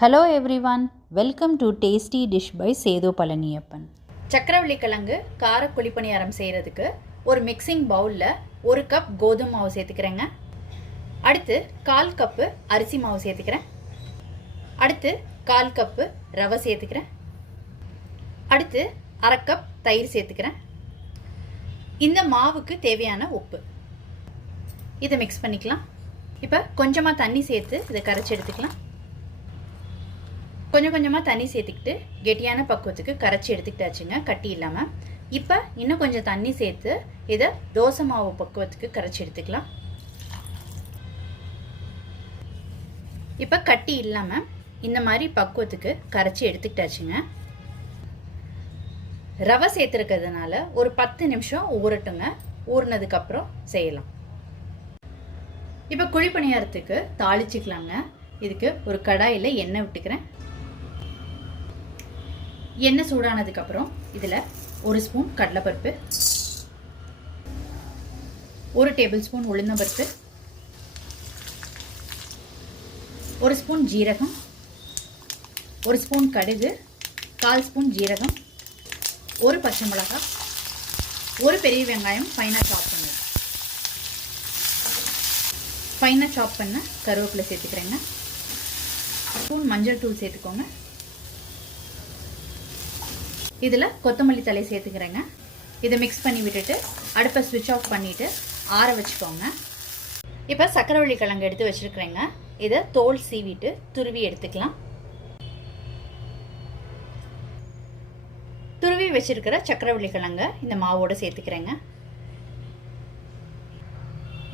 Hello everyone welcome to tasty dish by Sethu Palaniappan சக்கரவள்ளி கிழங்கு கார குழிப்பணியாரம் செய்கிறதுக்கு ஒரு மிக்சிங் பவுலில் ஒரு கப் கோதுமை மாவு சேர்த்துக்கிறேங்க. அடுத்து கால் கப்பு அரிசி மாவு சேர்த்துக்கிறேன். அடுத்து கால் கப்பு ரவை சேர்த்துக்கிறேன். அடுத்து அரை கப் தயிர் சேர்த்துக்கிறேன். இந்த மாவுக்கு தேவையான உப்பு. இதை மிக்ஸ் பண்ணிக்கலாம். இப்போ கொஞ்சமாக தண்ணி சேர்த்து இதை கரைச்சி எடுத்துக்கலாம். கொஞ்சம் கொஞ்சமாக தண்ணி சேர்த்துக்கிட்டு கெட்டியான பக்குவத்துக்கு கரைச்சி எடுத்துக்கிட்டாச்சுங்க கட்டி இல்லாமல் இப்போ இன்னும் கொஞ்சம் தண்ணி சேர்த்து இதை தோசை மாவு பக்குவத்துக்கு கரைச்சி எடுத்துக்கலாம். இப்போ கட்டி இல்லாமல் இந்த மாதிரி பக்குவத்துக்கு கரைச்சி எடுத்துக்கிட்டாச்சுங்க. ரவை சேர்த்துருக்கிறதுனால ஒரு பத்து நிமிஷம் ஊறட்டுங்க ஊறினதுக்கப்புறம் செய்யலாம். இப்போ குழிப்பணியாரத்துக்கு தாளிச்சிக்கலாங்க. இதுக்கு ஒரு கடாயில் எண்ணெய் விட்டுக்கிறேன் எண்ணெய் சூடானதுக்கப்புறம் இதில் ஒரு ஸ்பூன் கடலைப்பருப்பு ஒரு டேபிள் ஸ்பூன் உளுந்தம்பருப்பு ஒரு ஸ்பூன் ஜீரகம் ஒரு ஸ்பூன் கடுகு கால் ஸ்பூன் ஜீரகம் ஒரு பச்சை மிளகாய் ஒரு பெரிய வெங்காயம் ஃபைனாக சாப் பண்ணுங்க ஃபைனாக சாப் பண்ண கருவேப்பிலை சேர்த்துக்கிறேங்க. ஸ்பூன் மஞ்சள் தூள் சேர்த்துக்கோங்க. இதில் கொத்தமல்லி தலை சேர்த்துக்கிறேங்க. இதை மிக்ஸ் பண்ணி விட்டுட்டு அடுப்பை ஸ்விட்ச் ஆஃப் பண்ணிவிட்டு ஆற வச்சுக்கோங்க. இப்போ சக்கரவள்ளி கிழங்கு எடுத்து வச்சுருக்கிறேங்க. இதை தோல் சீவிட்டு துருவி எடுத்துக்கலாம். துருவி வச்சுருக்கிற சக்கரவள்ளி கிழங்க இந்த மாவோடு சேர்த்துக்கிறேங்க.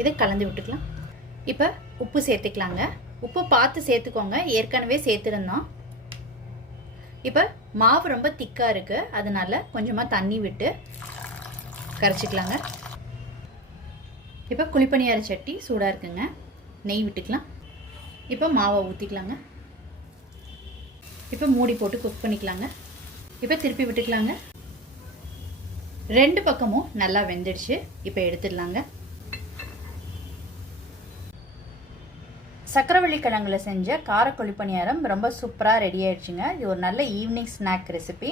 இதை கலந்து விட்டுக்கலாம். இப்போ உப்பு சேர்த்துக்கலாங்க. உப்பு பார்த்து சேர்த்துக்கோங்க. ஏற்கனவே சேர்த்துருந்தோம். இப்போ மாவு ரொம்ப திக்காக இருக்குது அதனால் கொஞ்சமாக தண்ணி விட்டு கரைச்சிக்கலாங்க. இப்போ குழிப்பணியார சட்டி சூடாக இருக்குங்க. நெய் விட்டுக்கலாம். இப்போ மாவை ஊற்றிக்கலாங்க இப்போ மூடி போட்டு குக் பண்ணிக்கலாங்க. இப்போ திருப்பி விட்டுக்கலாங்க. ரெண்டு பக்கமும் நல்லா வெந்துடுச்சு. இப்போ எடுத்துடலாங்க. சக்கரவள்ளி கிழங்குல செஞ்ச கார குழிப்பணியாரம் ரொம்ப சூப்பராக ரெடி ஆயிடுச்சுங்க. இது ஒரு நல்ல ஈவினிங் ஸ்நாக் ரெசிபி